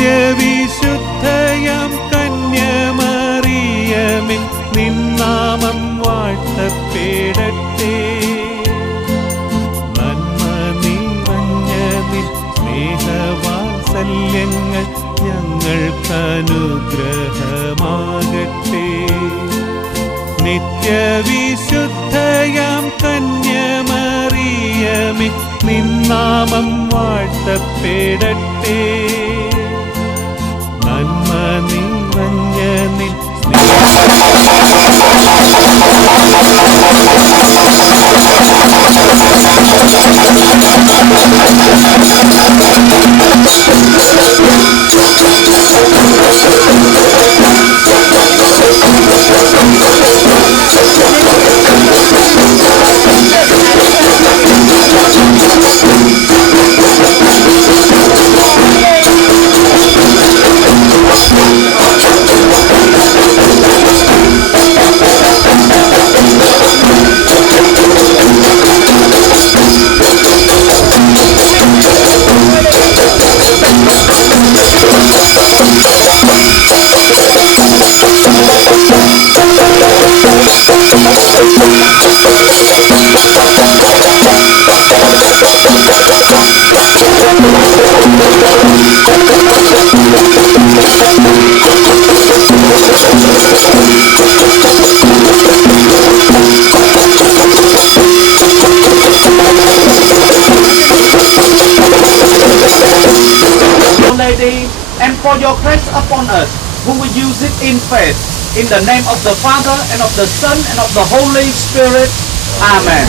നിത്യവിശുദ്ധയാം കന്യമറിയമേ നിന്നാമം വാഴ്ത്തപ്പെടട്ടെ. നന്മ നിറഞ്ഞ നിൻ സ്നേഹവാത്സല്യങ്ങൾ ഞങ്ങൾക്കനുഗ്രഹമാകട്ടെ. നിത്യവിശുദ്ധയാം കന്യമറിയമേ നിന്നാമം വാഴ്ത്തപ്പെടട്ടെ. നന്മ നിറഞ്ഞ നിൻ and for your grace upon us, who will use it in faith. In the name of the Father, and of the Son, and of the Holy Spirit. Amen.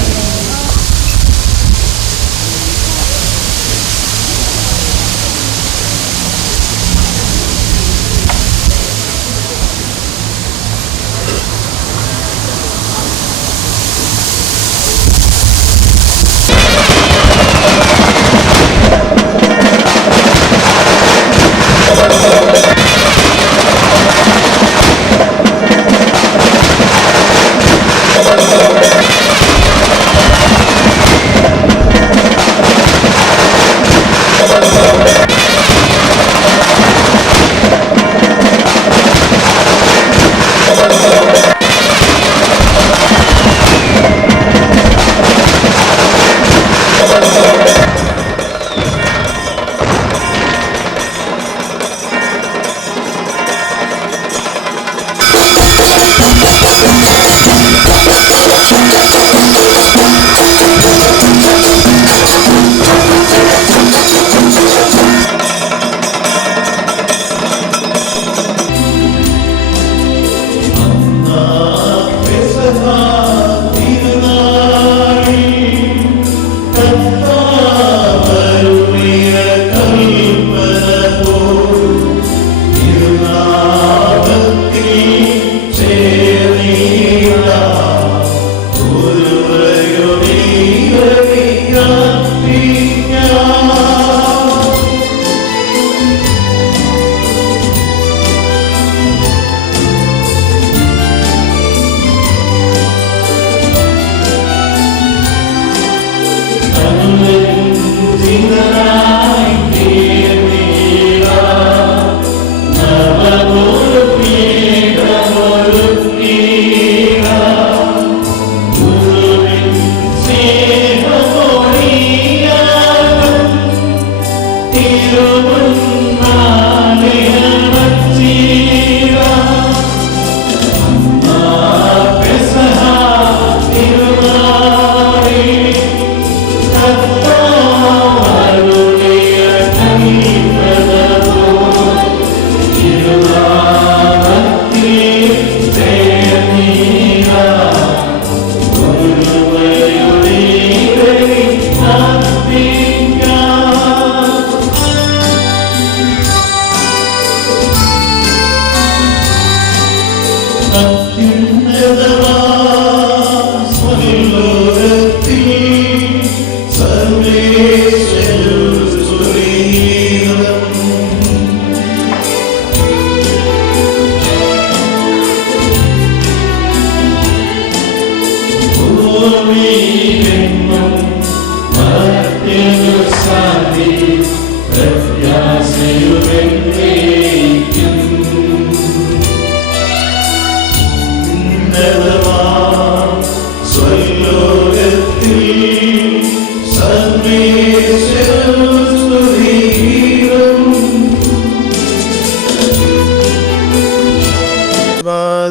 Santi,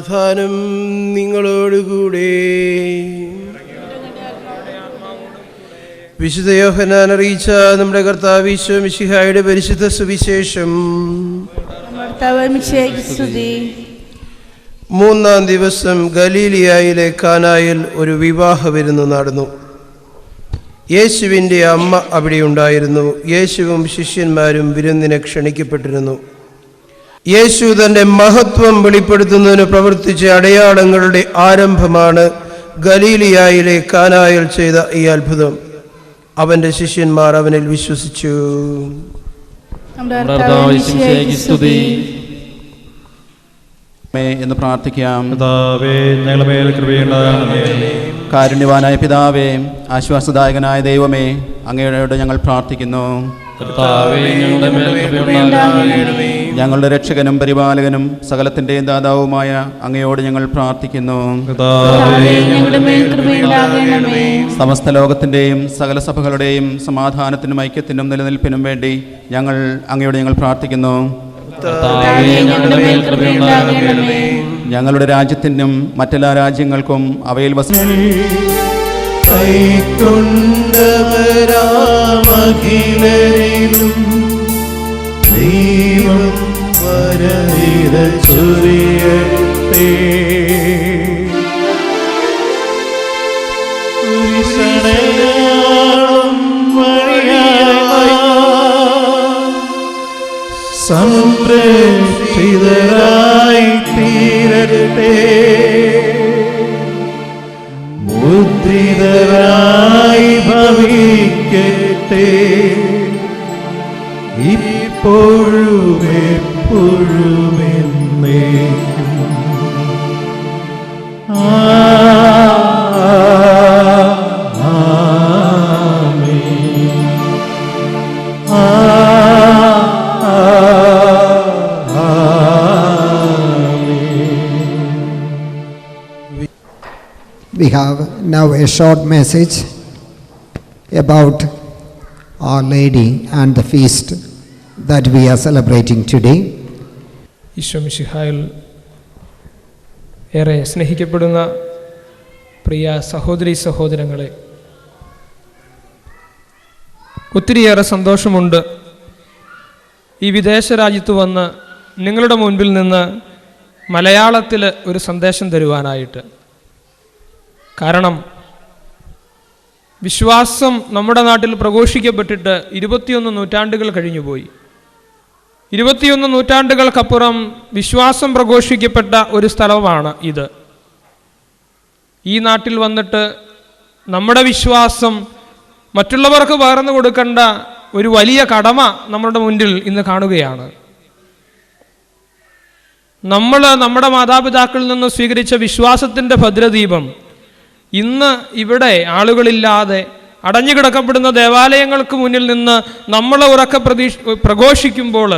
സമാധാനം നിങ്ങളോടുകൂടെ. വിശുദ്ധ യോഹന്നാൻ അറിയിച്ച നമ്മുടെ കർത്താവ് ഈശോ മിശിഹായുടെ പരിശുദ്ധ സുവിശേഷം. മൂന്നാം ദിവസം ഗലീലിയായിലെ കാനായിൽ ഒരു വിവാഹ വിരുന്ന് നടന്നു. യേശുവിൻ്റെ അമ്മ അവിടെ ഉണ്ടായിരുന്നു. യേശുവും ശിഷ്യന്മാരും വിരുന്നിനെ ക്ഷണിക്കപ്പെട്ടിരുന്നു. യേശു തൻ്റെ മഹത്വം വെളിപ്പെടുത്തുന്നതിന് പ്രവർത്തിച്ച അടയാളങ്ങളുടെ ആരംഭമാണ് ഗലീലിയായിലെ കാനായിൽ ചെയ്ത ഈ അത്ഭുതം. അവൻ്റെ ശിഷ്യന്മാർ അവനിൽ വിശ്വസിച്ചു. എന്ന് പ്രാർത്ഥിക്കാം. പിതാവേ, ഞങ്ങളുടെ മേൽ കൃപയുണ്ടാകണമേ. കാരുണ്യവാനായ പിതാവേ, ആശ്വാസദായകനായ ദൈവമേ, അങ്ങയോട് ഞങ്ങൾ പ്രാർത്ഥിക്കുന്നു. കർത്താവേ, ഞങ്ങളുടെ മേൽ കൃപയുണ്ടാകണമേ. ഞങ്ങളുടെ രക്ഷകനും പരിപാലകനും സകലത്തിൻ്റെയും ദാതാവുമായ അങ്ങയോട് ഞങ്ങൾ പ്രാർത്ഥിക്കുന്നു. കർത്താവേ, ഞങ്ങളുടെ മേൽ കൃപയുണ്ടാകണമേ. സമസ്ത ലോകത്തിൻ്റെയും സകല സഭകളുടെയും സമാധാനത്തിനും ഐക്യത്തിനും നിലനിൽപ്പിനും വേണ്ടി അങ്ങയോട് ഞങ്ങൾ പ്രാർത്ഥിക്കുന്നു. കർത്താവേ, ഞങ്ങളുടെ മേൽ കൃപയുണ്ടാകണമേ. ഞങ്ങളുടെ രാജ്യത്തിനും മറ്റെല്ലാ രാജ്യങ്ങൾക്കും അവയിൽ കൈക്കൊണ്ടവരാമഖിലരിലും ദൈവം വരനിര ചൊരിയട്ടെ. സംരക്ഷിതരായി തീരട്ടെ, മുദ്രിതരായി ഭവിക്കട്ടെ, ഇപ്പോഴും എപ്പോഴും എന്നേക്കും. We have now a short message about Our Lady and the feast that we are celebrating today. Isho മിശിഹായിൽ ഏറെ സ്നേഹിക്കപ്പെടുന്ന പ്രിയ സഹോദരീ സഹോദരങ്ങളെ, ഒത്തിരിയേറെ സന്തോഷമുണ്ട് ഈ വിദേശ രാജ്യത്ത് വന്ന് നിങ്ങളുടെ മുൻപിൽ നിന്ന് മലയാളത്തിൽ ഒരു സന്ദേശം തരുവാനായിട്ട്. കാരണം വിശ്വാസം നമ്മുടെ നാട്ടിൽ പ്രഘോഷിക്കപ്പെട്ടിട്ട് 21 നൂറ്റാണ്ടുകൾ കഴിഞ്ഞുപോയി. 21 നൂറ്റാണ്ടുകൾക്കപ്പുറം വിശ്വാസം പ്രഘോഷിക്കപ്പെട്ട ഒരു സ്ഥലമാണ് ഇത്. ഈ നാട്ടിൽ വന്നിട്ട് നമ്മുടെ വിശ്വാസം മറ്റുള്ളവർക്ക് പകർന്നു കൊടുക്കേണ്ട ഒരു വലിയ കടമ നമ്മുടെ മുന്നിൽ ഇന്ന് കാണുകയാണ്. നമ്മൾ നമ്മുടെ മാതാപിതാക്കളിൽ നിന്ന് സ്വീകരിച്ച വിശ്വാസത്തിൻ്റെ ഭദ്രദീപം ഇന്ന് ഇവിടെ ആളുകളില്ലാതെ അടഞ്ഞുകിടക്കപ്പെടുന്ന ദേവാലയങ്ങൾക്ക് മുന്നിൽ നിന്ന് നമ്മൾ ഉറക്കെ പ്രഘോഷിക്കുമ്പോൾ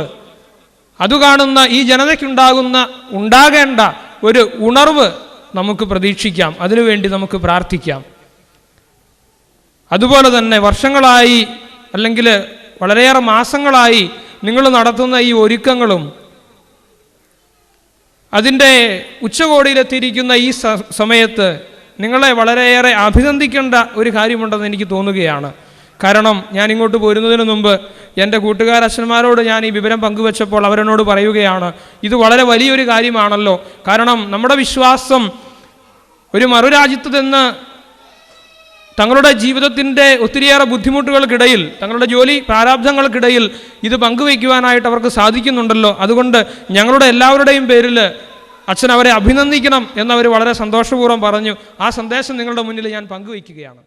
അത് കാണുന്ന ഈ ജനതയ്ക്കുണ്ടാകേണ്ട ഒരു ഉണർവ് നമുക്ക് പ്രതീക്ഷിക്കാം. അതിനുവേണ്ടി നമുക്ക് പ്രാർത്ഥിക്കാം. അതുപോലെ തന്നെ വർഷങ്ങളായി അല്ലെങ്കിൽ വളരെയേറെ മാസങ്ങളായി നിങ്ങൾ നടത്തുന്ന ഈ ഒരുക്കങ്ങളും അതിൻ്റെ ഉച്ചകോടിയിലെത്തിയിരിക്കുന്ന ഈ സമയത്ത് നിങ്ങളെ വളരെയേറെ അഭിനന്ദിക്കേണ്ട ഒരു കാര്യമുണ്ടെന്ന് എനിക്ക് തോന്നുകയാണ്. കാരണം ഞാൻ ഇങ്ങോട്ട് പോരുന്നതിന് മുമ്പ് എൻ്റെ കൂട്ടുകാരച്ഛന്മാരോട് ഞാൻ ഈ വിവരം പങ്കുവച്ചപ്പോൾ അവരെന്നോട് പറയുകയാണ്, ഇത് വളരെ വലിയൊരു കാര്യമാണല്ലോ. കാരണം നമ്മുടെ വിശ്വാസം ഒരു മറുരാജ്യത്ത് നിന്ന് തങ്ങളുടെ ജീവിതത്തിൻ്റെ ഒത്തിരിയേറെ ബുദ്ധിമുട്ടുകൾക്കിടയിൽ, തങ്ങളുടെ ജോലി പ്രാരാബ്ധങ്ങൾക്കിടയിൽ ഇത് പങ്കുവയ്ക്കുവാനായിട്ട് അവർക്ക് സാധിക്കുന്നുണ്ടല്ലോ. അതുകൊണ്ട് ഞങ്ങളുടെ എല്ലാവരുടെയും പേരിൽ അച്ഛൻ അവരെ അഭിനന്ദിക്കണം എന്നവർ വളരെ സന്തോഷപൂർവ്വം പറഞ്ഞു. ആ സന്ദേശം നിങ്ങളുടെ മുന്നിൽ ഞാൻ പങ്കുവയ്ക്കുകയാണ്.